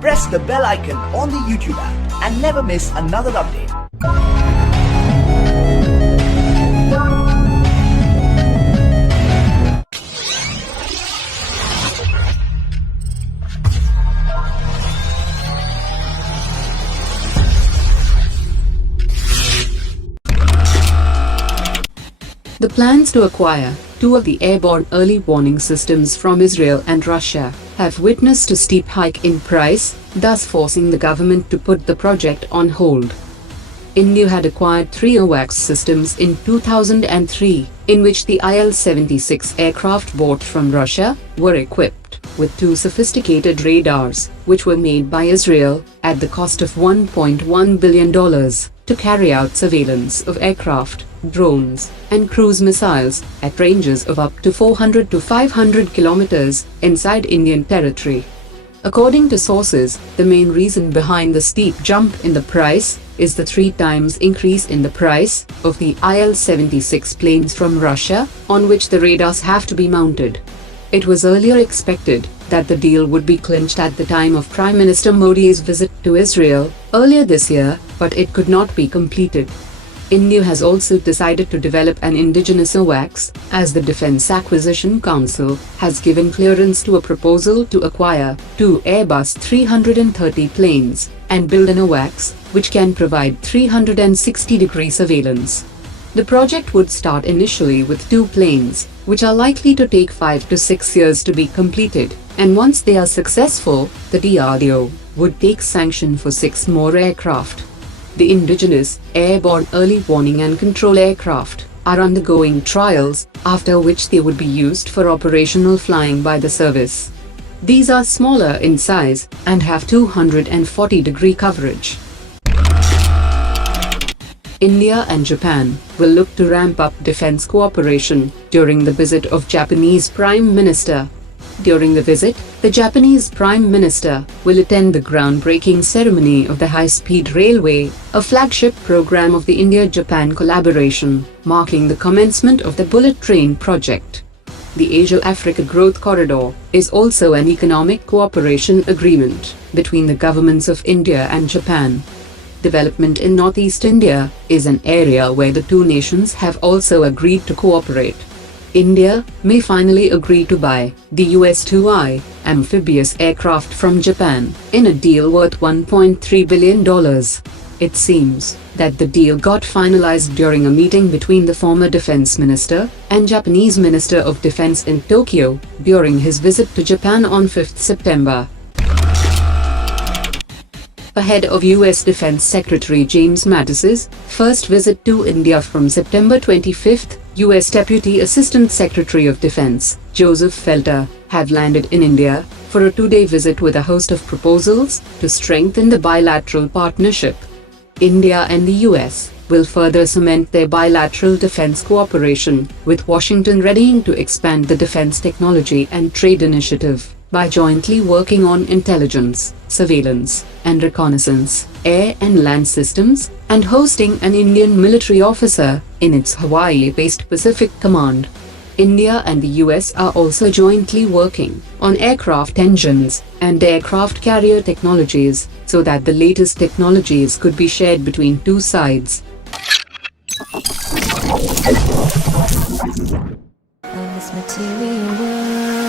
press the bell icon on the YouTube app and never miss another update. The plans to acquire two of the airborne early warning systems from Israel and Russia have witnessed a steep hike in price, thus forcing the government to put the project on hold. India had acquired three AWACS systems in 2003, in which the Il-76 aircraft bought from Russia were equipped with two sophisticated radars, which were made by Israel at the cost of $1.1 billion to carry out surveillance of aircraft, drones, and cruise missiles at ranges of up to 400 to 500 kilometers inside Indian territory. According to sources, the main reason behind the steep jump in the price is the 3 times increase in the price of the Il-76 planes from Russia, on which the radars have to be mounted. It was earlier expected that the deal would be clinched at the time of Prime Minister Modi's visit to Israel earlier this year, but it could not be completed. India has also decided to develop an indigenous AWACS, as the Defence Acquisition Council has given clearance to a proposal to acquire two Airbus 330 planes and build an AWACS which can provide 360-degree surveillance. The project would start initially with 2 planes, which are likely to take 5 to 6 years to be completed, and once they are successful, the DRDO would take sanction for 6 more aircraft. The indigenous, airborne early warning and control aircraft are undergoing trials, after which they would be used for operational flying by the service. These are smaller in size and have 240-degree coverage. India and Japan will look to ramp up defense cooperation during the visit of Japanese Prime Minister. During the visit, the Japanese Prime Minister will attend the groundbreaking ceremony of the high-speed railway, a flagship program of the India-Japan collaboration, marking the commencement of the bullet train project. The Asia-Africa Growth Corridor is also an economic cooperation agreement between the governments of India and Japan. Development in Northeast India is an area where the two nations have also agreed to cooperate. India may finally agree to buy the US-2I amphibious aircraft from Japan in a deal worth $1.3 billion. It seems that the deal got finalized during a meeting between the former defense minister and Japanese Minister of Defense in Tokyo during his visit to Japan on 5 September. Ahead of U.S. Defense Secretary James Mattis's first visit to India from September 25, U.S. Deputy Assistant Secretary of Defense Joseph Felter have landed in India for a 2-day visit with a host of proposals to strengthen the bilateral partnership. India and the U.S. will further cement their bilateral defense cooperation, with Washington readying to expand the Defense Technology and Trade Initiative by jointly working on intelligence, surveillance, and reconnaissance, air and land systems, and hosting an Indian military officer in its Hawaii-based Pacific Command. India and the US are also jointly working on aircraft engines and aircraft carrier technologies, so that the latest technologies could be shared between two sides. Of this material world,